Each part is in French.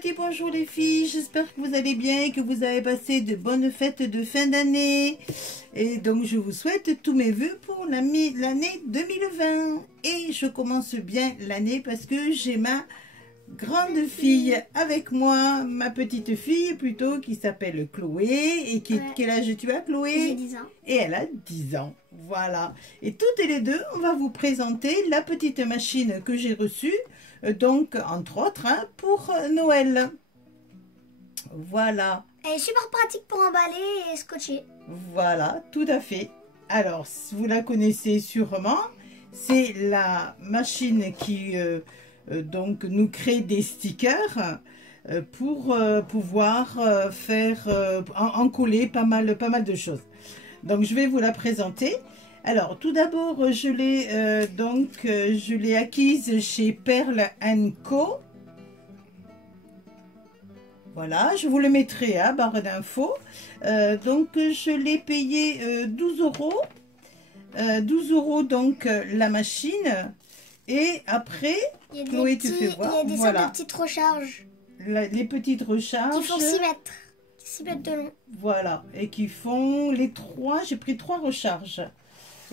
petit bonjour les filles, j'espère que vous allez bien et que vous avez passé de bonnes fêtes de fin d'année. Et donc je vous souhaite tous mes vœux pour l'année 2020. Et je commence bien l'année parce que j'ai ma grande fille avec moi, ma petite fille plutôt, qui s'appelle Chloé. Et quel âge tu as, Chloé? J'ai 10 ans. Et elle a 10 ans, voilà. Et toutes les deux, on va vous présenter la petite machine que j'ai reçue, donc entre autres, hein, pour Noël. Voilà. Elle est super pratique pour emballer et scotcher. Voilà, tout à fait. Alors, vous la connaissez sûrement, c'est la machine qui donc nous crée des stickers pour pouvoir faire en coller pas mal de choses. Donc je vais vous la présenter. Alors tout d'abord je l'ai acquise chez Pearl & Co. Voilà, je vous le mettrai à barre d'infos. Donc je l'ai payé 12 euros. 12 euros donc la machine. Et après, Chloé, tu fais voir. Il y a des sortes de petites recharges. Les petites recharges. Qui font 6 mètres. 6 mètres de long. Voilà. Et qui font les 3. J'ai pris 3 recharges.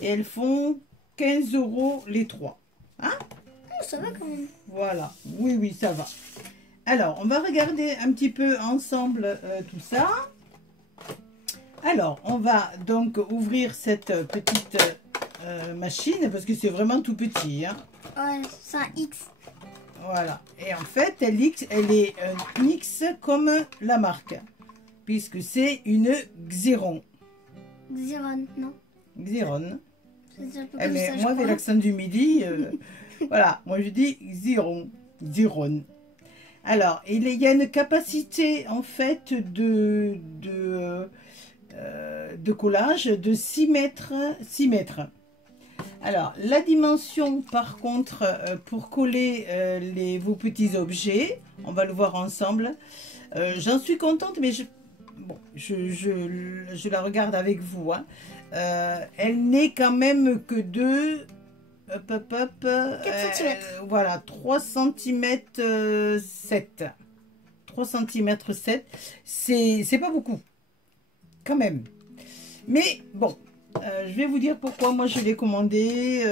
Et elles font 15 euros les 3. Hein? Oh, ça va quand même. Voilà. Oui, oui, ça va. Alors, on va regarder un petit peu ensemble tout ça. Alors, on va donc ouvrir cette petite machine parce que c'est vraiment tout petit. Hein. Ouais, c'est un X. Voilà. Et en fait, elle est un X comme la marque. Puisque c'est une Xeron. Xeron, non? Xeron. Mais moi, avec l'accent du midi, voilà, moi je dis Xeron. Xeron. Alors, il y a une capacité en fait de collage de 6 mètres. 6 mètres. Alors, la dimension, par contre, pour coller vos petits objets, on va le voir ensemble. J'en suis contente, mais je la regarde avec vous. Hein. Elle n'est quand même que de 4 cm. Voilà, 3 cm 7. 3 cm 7. C'est pas beaucoup, quand même. Mais bon. Je vais vous dire pourquoi moi je l'ai commandé.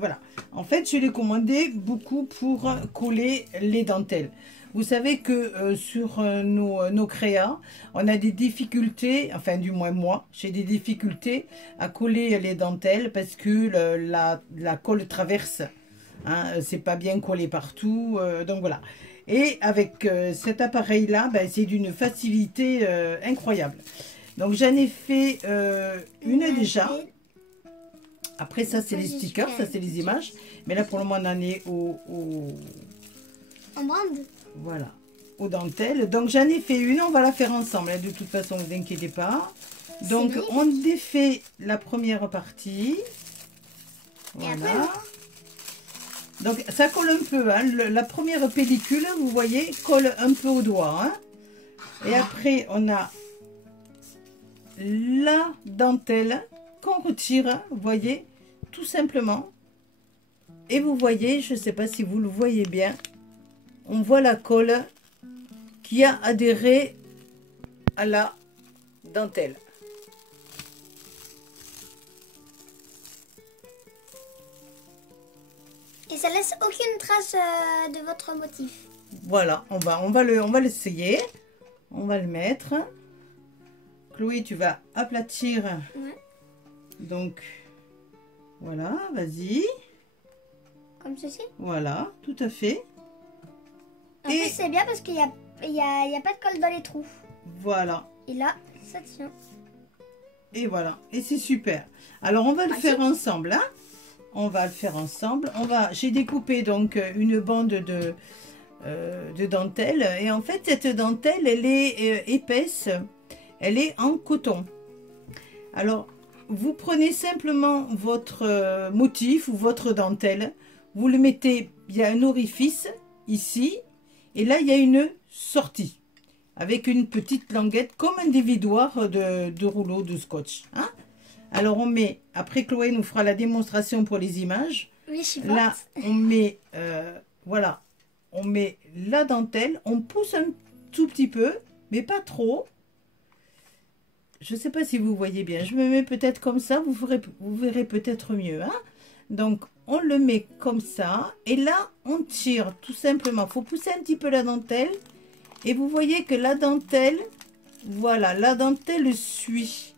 Voilà. En fait, je l'ai commandé beaucoup pour coller les dentelles. Vous savez que sur nos créas, on a des difficultés, enfin du moins moi, j'ai des difficultés à coller les dentelles parce que la colle traverse. Hein, c'est pas bien collé partout. Donc voilà. Et avec cet appareil-là, ben, c'est d'une facilité incroyable. Donc j'en ai fait une déjà. Après ça c'est les stickers, ça c'est les images. Mais là pour le moment on en est en brand. Voilà, aux dentelles. Donc j'en ai fait une, on va la faire ensemble. De toute façon, ne vous inquiétez pas. Donc on défait la première partie. Voilà. Donc ça colle un peu. Hein. La première pellicule, vous voyez, colle un peu au doigt. Hein. Et après on a la dentelle qu'on retire, vous voyez, tout simplement. Et vous voyez, je ne sais pas si vous le voyez bien, on voit la colle qui a adhéré à la dentelle. Et ça laisse aucune trace de votre motif. Voilà, on va l'essayer. On va le mettre. Chloé, tu vas aplatir. Ouais. Donc, voilà, vas-y. Comme ceci? Voilà, tout à fait. En plus, c'est bien parce qu'il n'y a pas de colle dans les trous. Voilà. Et là, ça tient. Et voilà. Et c'est super. Alors, on va le faire ensemble. Hein. On va le faire ensemble. J'ai découpé donc une bande de dentelle. Et en fait, cette dentelle, elle est épaisse. Elle est en coton. Alors, vous prenez simplement votre motif ou votre dentelle. Vous le mettez, il y a un orifice ici. Et là, il y a une sortie. Avec une petite languette comme un dévidoir de rouleau de scotch. Hein? Alors, on met, après Chloé nous fera la démonstration pour les images. Oui, je suis là, on met, voilà, on met la dentelle, on pousse un tout petit peu, mais pas trop. Je ne sais pas si vous voyez bien. Je me mets peut-être comme ça, vous verrez peut-être mieux. Hein. Donc, on le met comme ça. Et là, on tire tout simplement. Il faut pousser un petit peu la dentelle. Et vous voyez que la dentelle, voilà, la dentelle suit.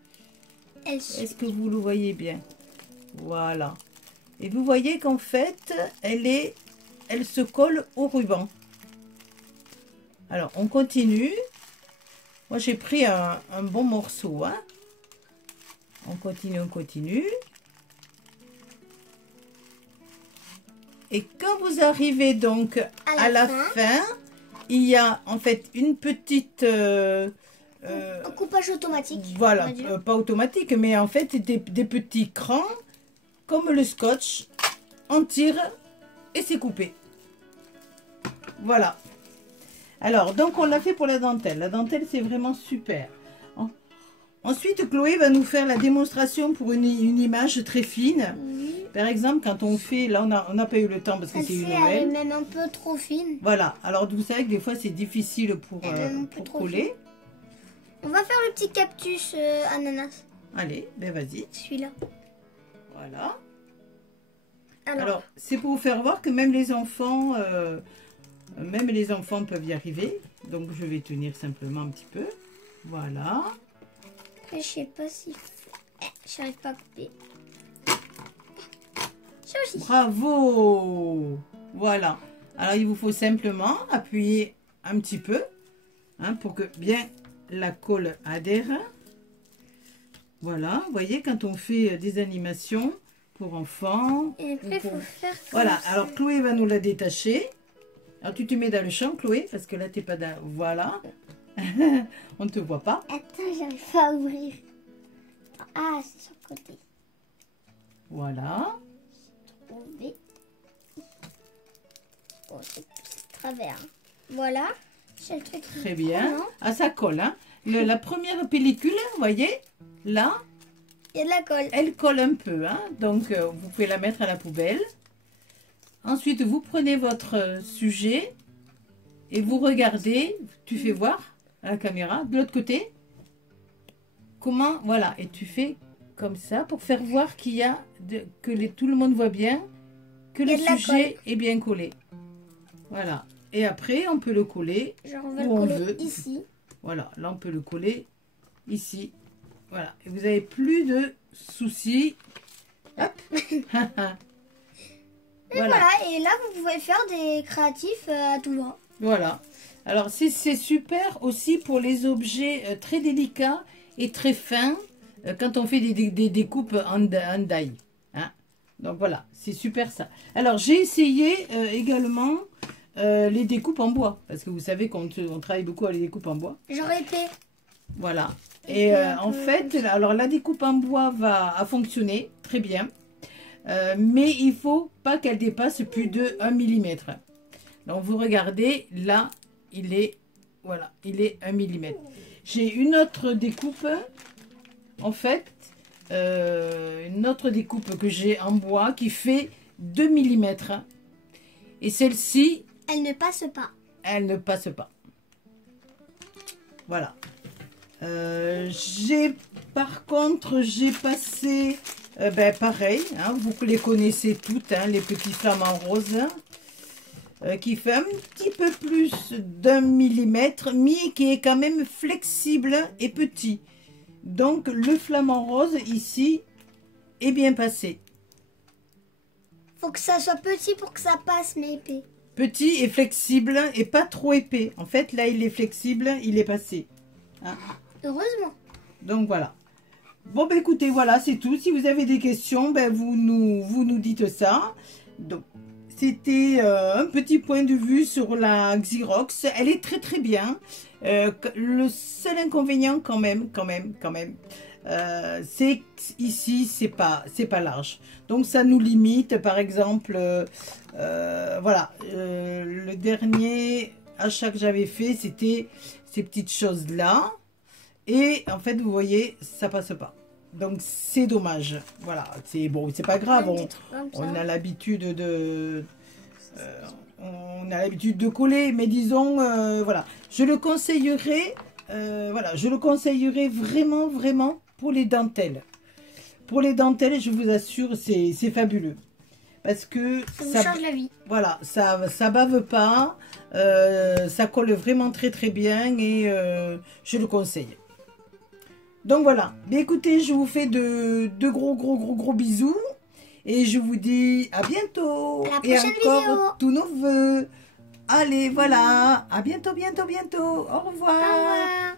Est-ce que vous le voyez bien? Voilà. Et vous voyez qu'en fait, elle se colle au ruban. Alors, on continue. Moi, j'ai pris un bon morceau. Hein. On continue, on continue. Et quand vous arrivez donc à la fin, il y a en fait une petite... un coupage automatique. Voilà, pas automatique, mais en fait des petits crans, comme le scotch. On tire et c'est coupé. Voilà. Alors, donc on l'a fait pour la dentelle. La dentelle, c'est vraiment super. Ensuite, Chloé va nous faire la démonstration pour une image très fine. Oui. Par exemple, quand on fait... Là, on n'a pas eu le temps parce que c'est une Noël. Elle est même un peu trop fine. Voilà. Alors, vous savez que des fois, c'est difficile pour coller. On va faire le petit cactus ananas. Allez, ben vas-y. Celui-là. Voilà. Alors c'est pour vous faire voir que même les enfants peuvent y arriver. Donc, je vais tenir simplement un petit peu. Voilà. Après, je sais pas si... J'arrive pas à couper. Bravo! Voilà. Alors, il vous faut simplement appuyer un petit peu hein, pour que bien la colle adhère. Voilà. Vous voyez, quand on fait des animations pour enfants... Et après, il faut faire... Voilà. Alors, Chloé va nous la détacher. Alors, tu te mets dans le champ, Chloé, parce que là, tu n'es pas dans... Voilà. On ne te voit pas. Attends, j'arrive pas à ouvrir. Ah, c'est sur le côté. Voilà. Oh, c'est travers. Voilà. Le truc très bien. Ah, ça colle. Hein. La première pellicule, vous voyez, là. Il y a de la colle. Elle colle un peu. Hein. Donc, vous pouvez la mettre à la poubelle. Ensuite, vous prenez votre sujet et vous regardez. Tu fais voir à la caméra de l'autre côté. Comment, voilà. Et tu fais comme ça pour faire voir qu'il y a, tout le monde voit bien que le sujet est bien collé. Voilà. Et après, on peut le coller où on veut. Ici. Voilà. Là, on peut le coller ici. Voilà. Et vous n'avez plus de soucis. Hop. Voilà. Et là, vous pouvez faire des créatifs à tout va. Voilà. Alors, c'est super aussi pour les objets très délicats et très fins quand on fait des découpes en die. Hein. Donc, voilà. C'est super ça. Alors, j'ai essayé également les découpes en bois. Parce que vous savez qu'on travaille beaucoup avec les découpes en bois. J'aurais épais. Voilà. Et en fait, alors la découpe en bois va fonctionner très bien. Mais il ne faut pas qu'elle dépasse plus de 1 mm. Donc vous regardez, là, il est 1 mm. J'ai une autre découpe, en fait, une autre découpe que j'ai en bois qui fait 2 mm. Et celle-ci... Elle ne passe pas. Elle ne passe pas. Voilà. Par contre, j'ai passé... pareil, hein, vous les connaissez toutes, hein, les petits flamants roses, qui fait un petit peu plus d'1 mm, mais qui est quand même flexible et petit. Donc, le flamant rose, ici, est bien passé. Faut que ça soit petit pour que ça passe, mais épais. Petit et flexible et pas trop épais. En fait, là, il est flexible, il est passé. Hein. Heureusement. Donc, voilà. Bon, ben écoutez, voilà, c'est tout. Si vous avez des questions, ben, vous nous dites ça. Donc, c'était un petit point de vue sur la Xerox. Elle est très, très bien. Le seul inconvénient, quand même, c'est ici, c'est pas large. Donc, ça nous limite, par exemple, voilà, le dernier achat que j'avais fait, c'était ces petites choses-là. Et en fait, vous voyez, ça passe pas. Donc, c'est dommage. Voilà, c'est bon, c'est pas grave. On a l'habitude de... on a l'habitude de coller, mais disons, voilà, je le conseillerais, voilà, je le conseillerais vraiment, vraiment pour les dentelles. Pour les dentelles, je vous assure, c'est fabuleux. Parce que ça change la vie. Voilà, ça bave pas, ça colle vraiment très très bien et je le conseille. Donc voilà, mais écoutez, je vous fais de gros bisous et je vous dis à bientôt. À la et prochaine encore vidéo. tous nos vœux. Allez, voilà, à bientôt. Au revoir. Au revoir.